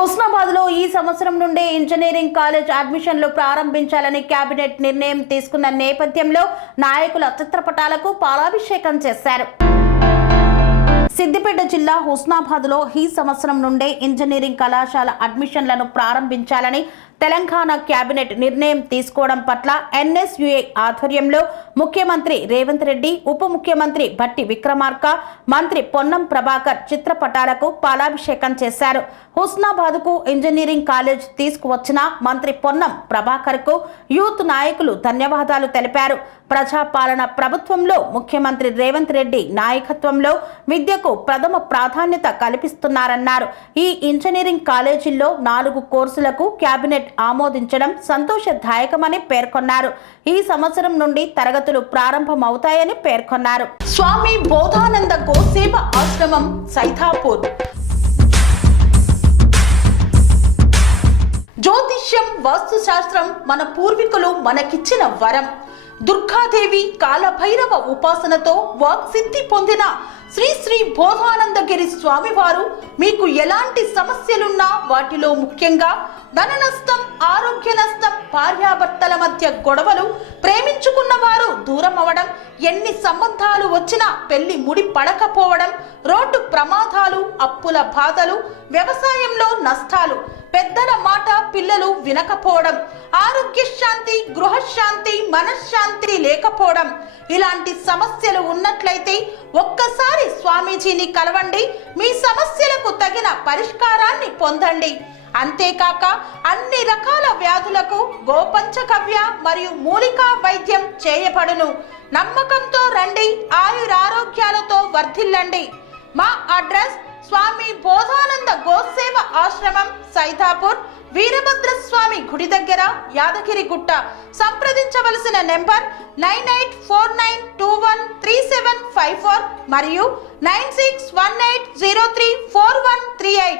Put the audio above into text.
హుస్నాబాద్ లో ఈ సంవత్సరం నుండే ఇంజనీరింగ్ కాలేజ్ అడ్మిషన్లు ప్రారంభించాలని కేబినెట్ నిర్ణయం తీసుకున్న నేపథ్యంలో నాయకుల చిత్రపటాలకు పాలాభిషేకం చేశారు. సిద్దిపేట జిల్లా హుస్నాబాద్ లో ఈ సంవత్సరం నుండే ఇంజనీరింగ్ కళాశాల అడ్మిషన్లను ప్రారంభించాలని తెలంగాణ కేబినెట్ నిర్ణయం తీసుకోవడం పట్ల ఎన్ఎస్యుఐ ఆధ్వర్యంలో ముఖ్యమంత్రి రేవంత్ రెడ్డి, ఉప ముఖ్యమంత్రి భట్టి విక్రమార్క, మంత్రి పొన్నం ప్రభాకర్ చిత్రపటాలకు పాలాభిషేకం చేశారు. హుస్నాబాద్కు ఇంజనీరింగ్ కాలేజ్ తీసుకువచ్చిన మంత్రి పొన్నం ప్రభాకర్కు యూత్ నాయకులు ధన్యవాదాలు తెలిపారు. ప్రజాపాలన ప్రభుత్వంలో ముఖ్యమంత్రి రేవంత్ రెడ్డి నాయకత్వంలో విద్యకు ప్రథమ ప్రాధాన్యత కల్పిస్తున్నారన్నారు. ఈ ఇంజనీరింగ్ కాలేజీల్లో 4 కోర్సులకు కేబినెట్ ఆమోదించడం సంతోషదాయకమని పేర్కొన్నారు. ఈ సంవత్సరం నుండి తరగతులు ప్రారంభమవుతాయని పేర్కొన్నారు. స్వామి బోధానంద గోసేవ ఆశ్రమం సైథాపూర్. జ్యోతిష్యం, వాస్తుశాస్త్రం మన పూర్వీకులు మనకిచ్చిన వరం. దుర్గాదేవి, కాలభైరవ ఉపాసనతో వాక్సిద్ధి పొందిన శ్రీ శ్రీ బోధానందగిరి స్వామివారు మీకు ఎలాంటి సమస్యలున్నా, వాటిలో ముఖ్యంగా ధన నష్టం, ఆరోగ్య నష్టం, భార్యాభర్తల మధ్య గొడవలు, ప్రేమించుకున్న వారు దూరం అవడం, ఎన్ని సంబంధాలు వచ్చినా పెళ్లి ముడి పడకపోవడం, రోడ్డు ప్రమాదాలు, అప్పుల బాధలు, వ్యవసాయంలో నష్టాలు, పెద్దల మాట పిల్లలు వినకపోవడం, ఆరోగ్య శాంతి, గృహశాంతి, మనశ్శాంతి లేకపోవడం, ఇలాంటి సమస్యలు ఉన్నట్లయితే ఒక్కసారి స్వామీజీని కలవండి. మీ సమస్యలకు తగిన పరిష్కారాన్ని పొందండి. అంతేకాక అన్ని రకాల వ్యాధులకు గోపంచకవ్య మరియు మూలికా వైద్యం చేయబడును. నమ్మకంతో రండి, ఆయురారోగ్యాలతో వర్ధిల్లండి. మా అడ్రస్ స్వామి బోధానంద గోసేవ ఆశ్రమం సైథాపూర్, వీరభద్రస్వామి గుడి దగ్గర, యాదగిరిగుట్ట. సంప్రదించవలసిన నెంబర్ 9849213754 మరియు 9618034138.